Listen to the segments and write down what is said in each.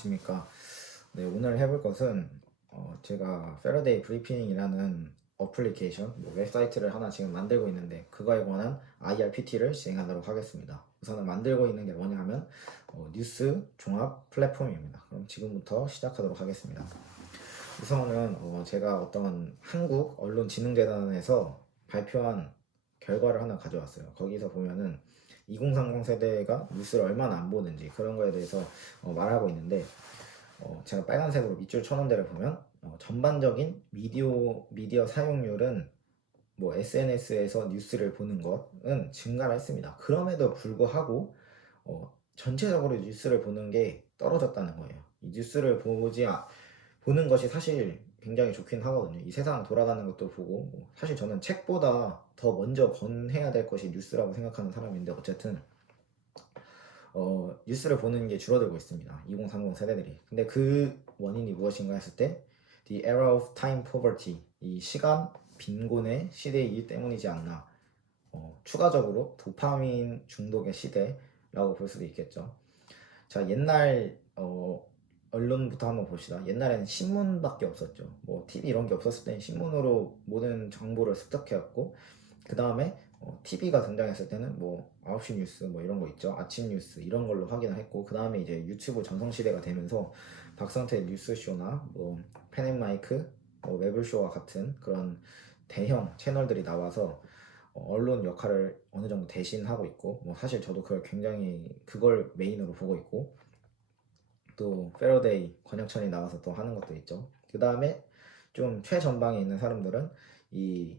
안녕하십니까. 네, 오늘 해볼 것은 제가 패러데이 브리핑이라는 어플리케이션, 웹사이트를 하나 지금 만들고 있는데 그거에 관한 IRPT를 진행하도록 하겠습니다. 우선은 만들고 있는 게 뭐냐 하면 뉴스 종합 플랫폼입니다. 그럼 지금부터 시작하도록 하겠습니다. 우선은 제가 어떤 한국 언론진흥재단에서 발표한 결과를 하나 가져왔어요. 거기서 보면은 2030 세대가 뉴스를 얼마나 안 보는지 그런 거에 대해서 말하고 있는데 제가 빨간색으로 밑줄 쳐놓은 데를 보면 전반적인 미디어 사용률은 뭐 SNS에서 뉴스를 보는 것은 증가를 했습니다. 그럼에도 불구하고 전체적으로 뉴스를 보는 게 떨어졌다는 거예요. 이 뉴스를 보는 것이 사실 굉장히 좋긴 하거든요. 이 세상 돌아가는 것도 보고 사실 저는 책보다 더 먼저 권해야 될 것이 뉴스라고 생각하는 사람인데 어쨌든 뉴스를 보는 게 줄어들고 있습니다. 2030 세대들이. 근데 그 원인이 무엇인가 했을 때 The era of time poverty, 이 시간 빈곤의 시대이기 때문이지 않나. 추가적으로 도파민 중독의 시대라고 볼 수도 있겠죠. 자, 옛날 언론부터 한번 봅시다. 옛날에는 신문밖에 없었죠. 뭐 TV 이런 게 없었을 때는 신문으로 모든 정보를 습득해왔고, 그 다음에 TV가 등장했을 때는 뭐 9시 뉴스 뭐 이런 거 있죠. 아침 뉴스 이런 걸로 확인을 했고, 그 다음에 이제 유튜브 전성시대가 되면서 박성태 뉴스쇼나 뭐 펜앤마이크, 뭐 매블쇼와 같은 그런 대형 채널들이 나와서 언론 역할을 어느 정도 대신하고 있고, 뭐 사실 저도 그걸 굉장히 그걸 메인으로 보고 있고, 또 패러데이 권혁천이 나와서 또 하는 것도 있죠. 그 다음에 좀 최전방에 있는 사람들은 이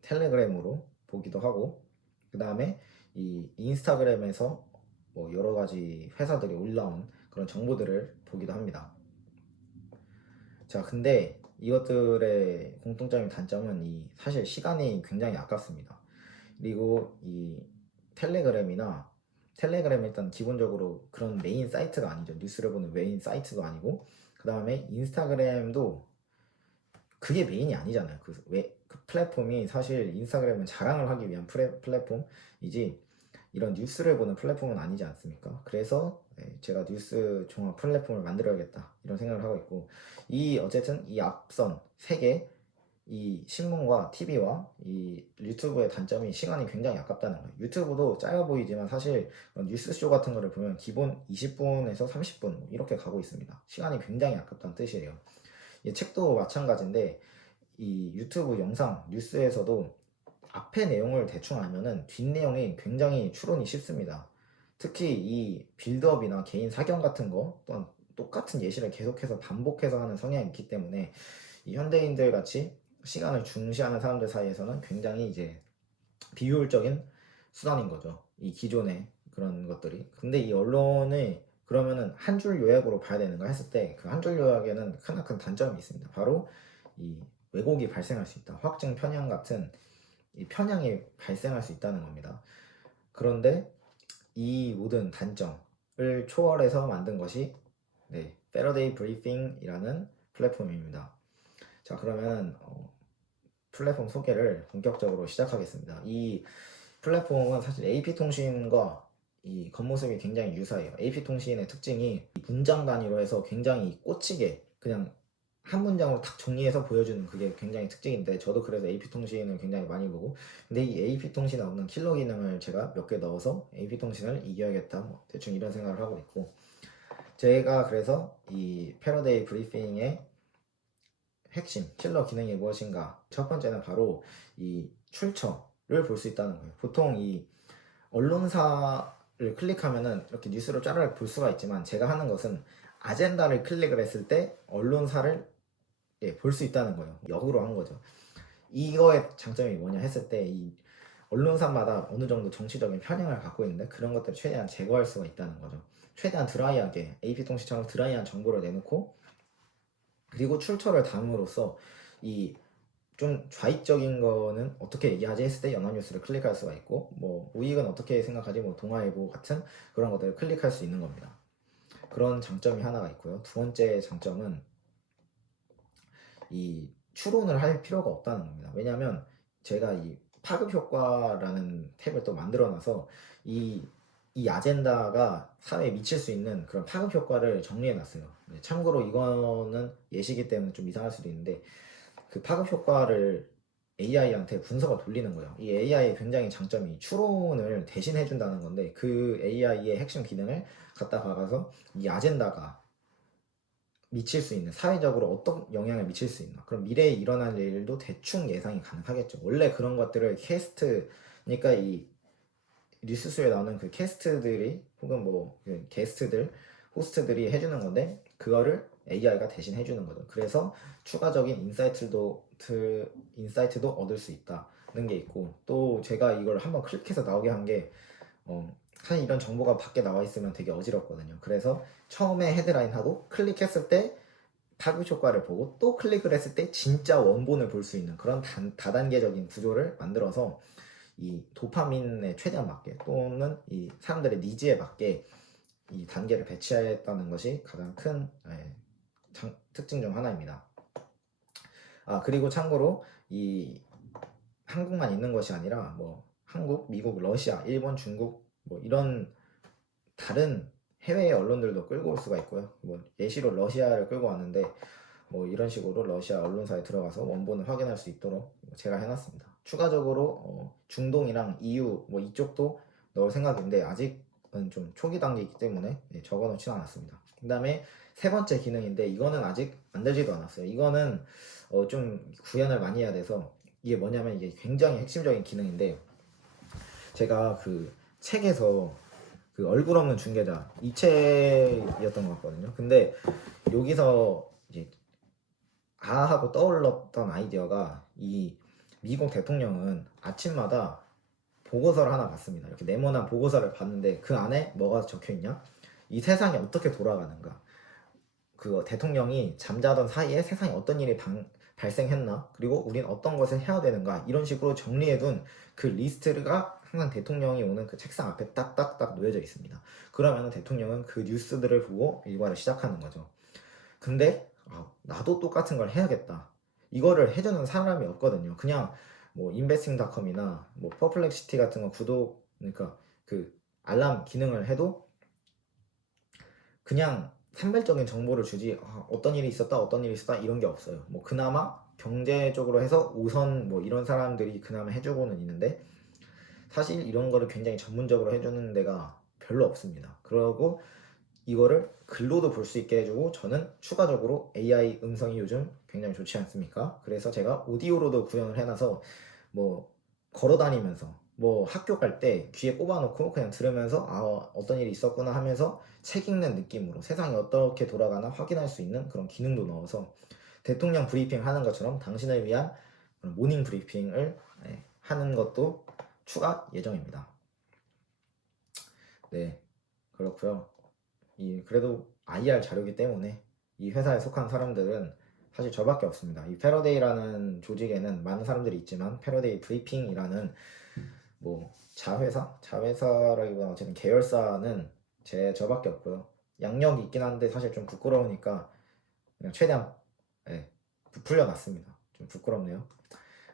텔레그램으로 보기도 하고, 그 다음에 이 인스타그램에서 뭐 여러 가지 회사들이 올라온 그런 정보들을 보기도 합니다. 자, 근데 이것들의 공통점인 단점은 이 사실 시간이 굉장히 아깝습니다. 그리고 이 텔레그램 일단 기본적으로 그런 메인 사이트가 아니죠. 뉴스를 보는 메인 사이트도 아니고, 그 다음에 인스타그램도 그게 메인이 아니잖아요. 그 플랫폼이 사실 인스타그램은 자랑을 하기 위한 플랫폼이지 이런 뉴스를 보는 플랫폼은 아니지 않습니까? 그래서 제가 뉴스 종합 플랫폼을 만들어야겠다 이런 생각을 하고 있고, 어쨌든 이 앞선 세 개, 이 신문과 TV와 이 유튜브의 단점이 시간이 굉장히 아깝다는 거예요. 유튜브도 짧아 보이지만 사실 뉴스쇼 같은 거를 보면 기본 20분에서 30분 이렇게 가고 있습니다. 시간이 굉장히 아깝다는 뜻이에요. 이 책도 마찬가지인데 이 유튜브 영상 뉴스에서도 앞에 내용을 대충 알면은 뒷내용이 굉장히 추론이 쉽습니다. 특히 이 빌드업이나 개인 사견 같은 거 또한 똑같은 예시를 계속해서 반복해서 하는 성향이 있기 때문에 이 현대인들 같이 시간을 중시하는 사람들 사이에서는 굉장히 이제 비효율적인 수단인 거죠. 이 기존의 그런 것들이. 근데 이 언론을 그러면은 한 줄 요약으로 봐야 되는가 했을 때 그 한 줄 요약에는 크나큰 단점이 있습니다. 바로 이 왜곡이 발생할 수 있다. 확증 편향 같은 이 편향이 발생할 수 있다는 겁니다. 그런데 이 모든 단점을 초월해서 만든 것이 패러데이 브리핑이라는 플랫폼입니다. 자, 그러면 플랫폼 소개를 본격적으로 시작하겠습니다. 이 플랫폼은 사실 AP통신과 이 겉모습이 굉장히 유사해요. AP통신의 특징이 문장 단위로 해서 굉장히 꽂히게 그냥 한 문장으로 탁 정리해서 보여주는 그게 굉장히 특징인데, 저도 그래서 AP통신을 굉장히 많이 보고, 근데 이 AP통신에 없는 킬러 기능을 제가 몇 개 넣어서 AP통신을 이겨야겠다 뭐 대충 이런 생각을 하고 있고, 제가 그래서 이 패러데이 브리핑의 핵심 킬러 기능이 무엇인가, 첫 번째는 바로 이 출처를 볼 수 있다는 거예요. 보통 이 언론사를 클릭하면은 이렇게 뉴스를 짜르륵 볼 수가 있지만, 제가 하는 것은 아젠다를 클릭을 했을 때 언론사를 볼 수 있다는 거예요. 역으로 한 거죠. 이거의 장점이 뭐냐 했을 때 이 언론사마다 어느 정도 정치적인 편향을 갖고 있는데 그런 것들을 최대한 제거할 수가 있다는 거죠. 최대한 드라이하게 AP통신처럼 드라이한 정보를 내놓고, 그리고 출처를 담음으로써 이 좀 좌익적인 거는 어떻게 얘기하지 했을 때 연합뉴스를 클릭할 수가 있고, 뭐 우익은 어떻게 생각하지 뭐 동아일보 같은 그런 것들을 클릭할 수 있는 겁니다. 그런 장점이 하나가 있고요. 두 번째 장점은 이 추론을 할 필요가 없다는 겁니다. 왜냐하면 제가 이 파급 효과라는 탭을 또 만들어 놔서 이 이 아젠다가 사회에 미칠 수 있는 그런 파급 효과를 정리해 놨어요. 참고로 이거는 예시기 때문에 좀 이상할 수도 있는데 그 파급 효과를 AI한테 분석을 돌리는 거예요. 이 AI의 굉장히 장점이 추론을 대신해 준다는 건데 그 AI의 핵심 기능을 갖다 박아서 이 아젠다가 미칠 수 있는 사회적으로 어떤 영향을 미칠 수 있나 그럼 미래에 일어날 일도 대충 예상이 가능하겠죠. 원래 그런 것들을 캐스트 그러니까 이 뉴스쇼에 나오는 그 캐스트들이 혹은 뭐그 게스트들 호스트들이 해주는 건데 그거를 AI가 대신 해주는 거죠. 그래서 추가적인 인사이트도 얻을 수 있다는 게 있고 또 제가 이걸 한번 클릭해서 나오게 한 게 사실 이런 정보가 밖에 나와 있으면 되게 어지럽거든요. 그래서 처음에 헤드라인하고 클릭했을 때 파급 효과를 보고 또 클릭을 했을 때 진짜 원본을 볼 수 있는 그런 다단계적인 구조를 만들어서 이 도파민에 최대한 맞게 또는 이 사람들의 니즈에 맞게 이 단계를 배치했다는 것이 가장 큰 특징 중 하나입니다. 그리고 참고로 이 한국만 있는 것이 아니라 뭐 한국, 미국, 러시아, 일본, 중국 뭐 이런 다른 해외 언론들도 끌고 올 수가 있고요. 뭐 예시로 러시아를 끌고 왔는데 뭐 이런 식으로 러시아 언론사에 들어가서 원본을 확인할 수 있도록 제가 해놨습니다. 추가적으로 중동이랑 EU 뭐 이쪽도 넣을 생각인데 아직은 좀 초기 단계이기 때문에 적어놓지 않았습니다. 그 다음에 세 번째 기능인데 이거는 아직 만들지도 않았어요. 이거는 좀 구현을 많이 해야 돼서 이게 뭐냐면 이게 굉장히 핵심적인 기능인데 제가 그 책에서 그 얼굴 없는 중개자 이 책이었던 것 같거든요. 근데 여기서 이제 하고 떠올랐던 아이디어가 이 미국 대통령은 아침마다 보고서를 하나 받습니다. 이렇게 네모난 보고서를 받는데 그 안에 뭐가 적혀 있냐? 이 세상이 어떻게 돌아가는가? 그 대통령이 잠자던 사이에 세상에 어떤 일이 발생했나? 그리고 우린 어떤 것을 해야 되는가? 이런 식으로 정리해둔 그 리스트가 항상 대통령이 오는 그 책상 앞에 딱딱딱 놓여져 있습니다. 그러면 대통령은 그 뉴스들을 보고 일과를 시작하는 거죠. 근데 나도 똑같은 걸 해야겠다. 이거를 해주는 사람이 없거든요. 그냥 뭐 인베스팅닷컴이나 뭐 퍼플렉시티 같은 거 그러니까 그 알람 기능을 해도 그냥 산발적인 정보를 주지 어떤 일이 있었다 어떤 일이 있었다 이런 게 없어요. 뭐 그나마 경제적으로 해서 우선 뭐 이런 사람들이 그나마 해주고는 있는데 사실 이런 거를 굉장히 전문적으로 해주는 데가 별로 없습니다. 그러고 이거를 글로도 볼 수 있게 해주고 저는 추가적으로 AI 음성이 요즘 굉장히 좋지 않습니까? 그래서 제가 오디오로도 구현을 해놔서 뭐 걸어 다니면서 뭐 학교 갈 때 귀에 꼽아놓고 그냥 들으면서 어떤 일이 있었구나 하면서 책 읽는 느낌으로 세상이 어떻게 돌아가나 확인할 수 있는 그런 기능도 넣어서 대통령 브리핑 하는 것처럼 당신을 위한 모닝 브리핑을 하는 것도 추가 예정입니다. 네, 그렇고요. 그래도 IR 자료이기 때문에 이 회사에 속한 사람들은 사실 저밖에 없습니다. 이 패러데이라는 조직에는 많은 사람들이 있지만 패러데이 브리핑이라는 뭐 자회사라기보다 어쨌든 계열사는 저밖에 없고요. 양력이 있긴 한데 사실 좀 부끄러우니까 그냥 최대한 부풀려 놨습니다. 좀 부끄럽네요.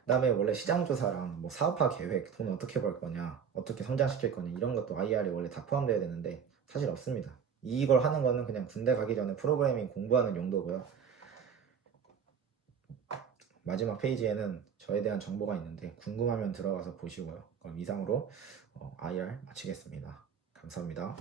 그다음에 원래 시장 조사랑 뭐 사업화 계획, 돈 어떻게 벌 거냐, 어떻게 성장시킬 거냐 이런 것도 IR이 원래 다 포함되어야 되는데 사실 없습니다. 이걸 하는 거는 그냥 군대 가기 전에 프로그래밍 공부하는 용도고요. 마지막 페이지에는 저에 대한 정보가 있는데 궁금하면 들어가서 보시고요. 그럼 이상으로 IR 마치겠습니다. 감사합니다.